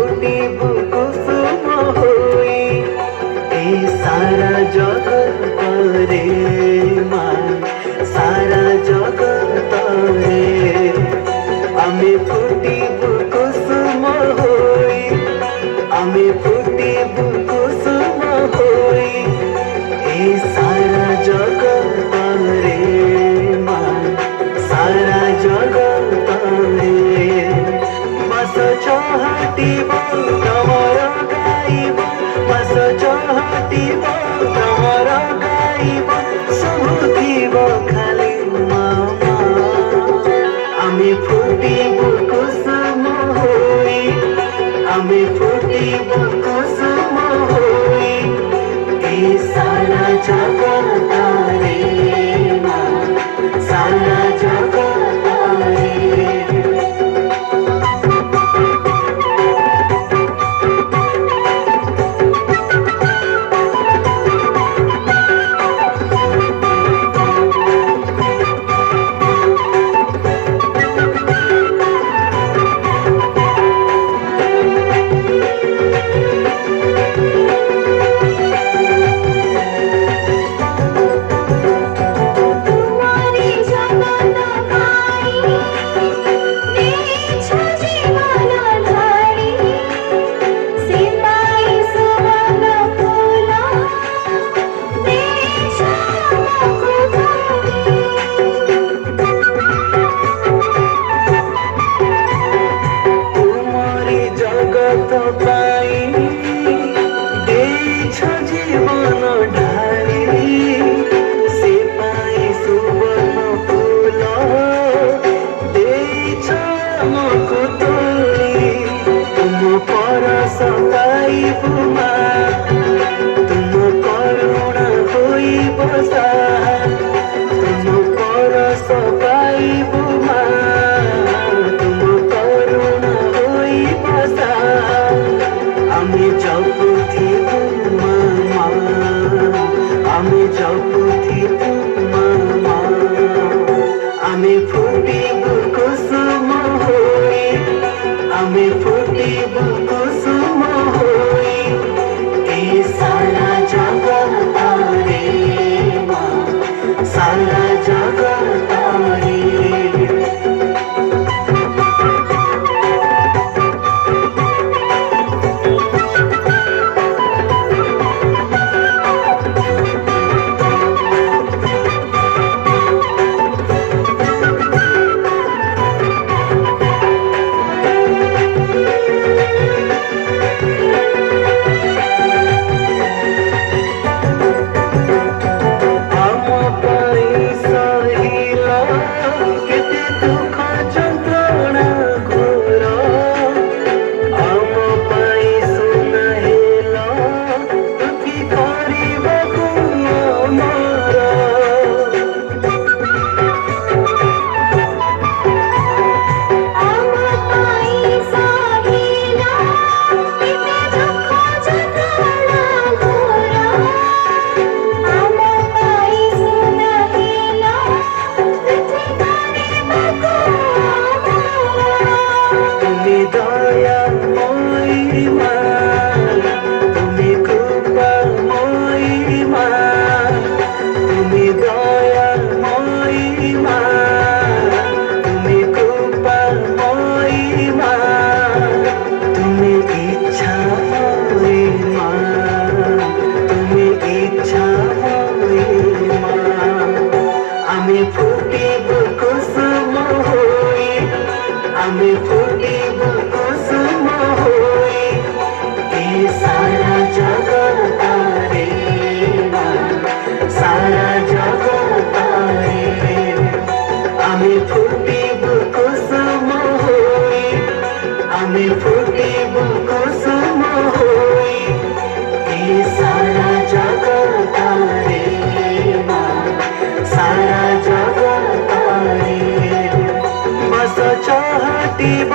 ফুটিব কুসুম হই এই সারা জগতরে মা, সারা জগতরে আমি ফুটিব কুসুম হই, আমি ফুটিব কুসুম হই এই সারা জগতরে মা, সারা জগতরে বস চহাটিব তমর গাইব, বস চহাটিব তমর গাইব শুধিব খালি মা। আমি ফুটিব কুসুম হই, আমি ফুটিব কুসুম হই এই সারা জগতরে মা, সারা জগতরে। আমি জপথিব মা, আমি জপথিব মা, আমি ফুটিব কুসুম হই, আমি ফুটিব কুসুম হই এই সারা জগতরে মা, সারা জগতরে। আমি ফুটিব কুসুম হই এই সারা জগতরে মা, সারা জগতরে আমি ফুটিব কুসুম হই, আমি ফুটিব কুসুম হই এই সারা জগতরে মা, সারা জগতরে বস চহাটিব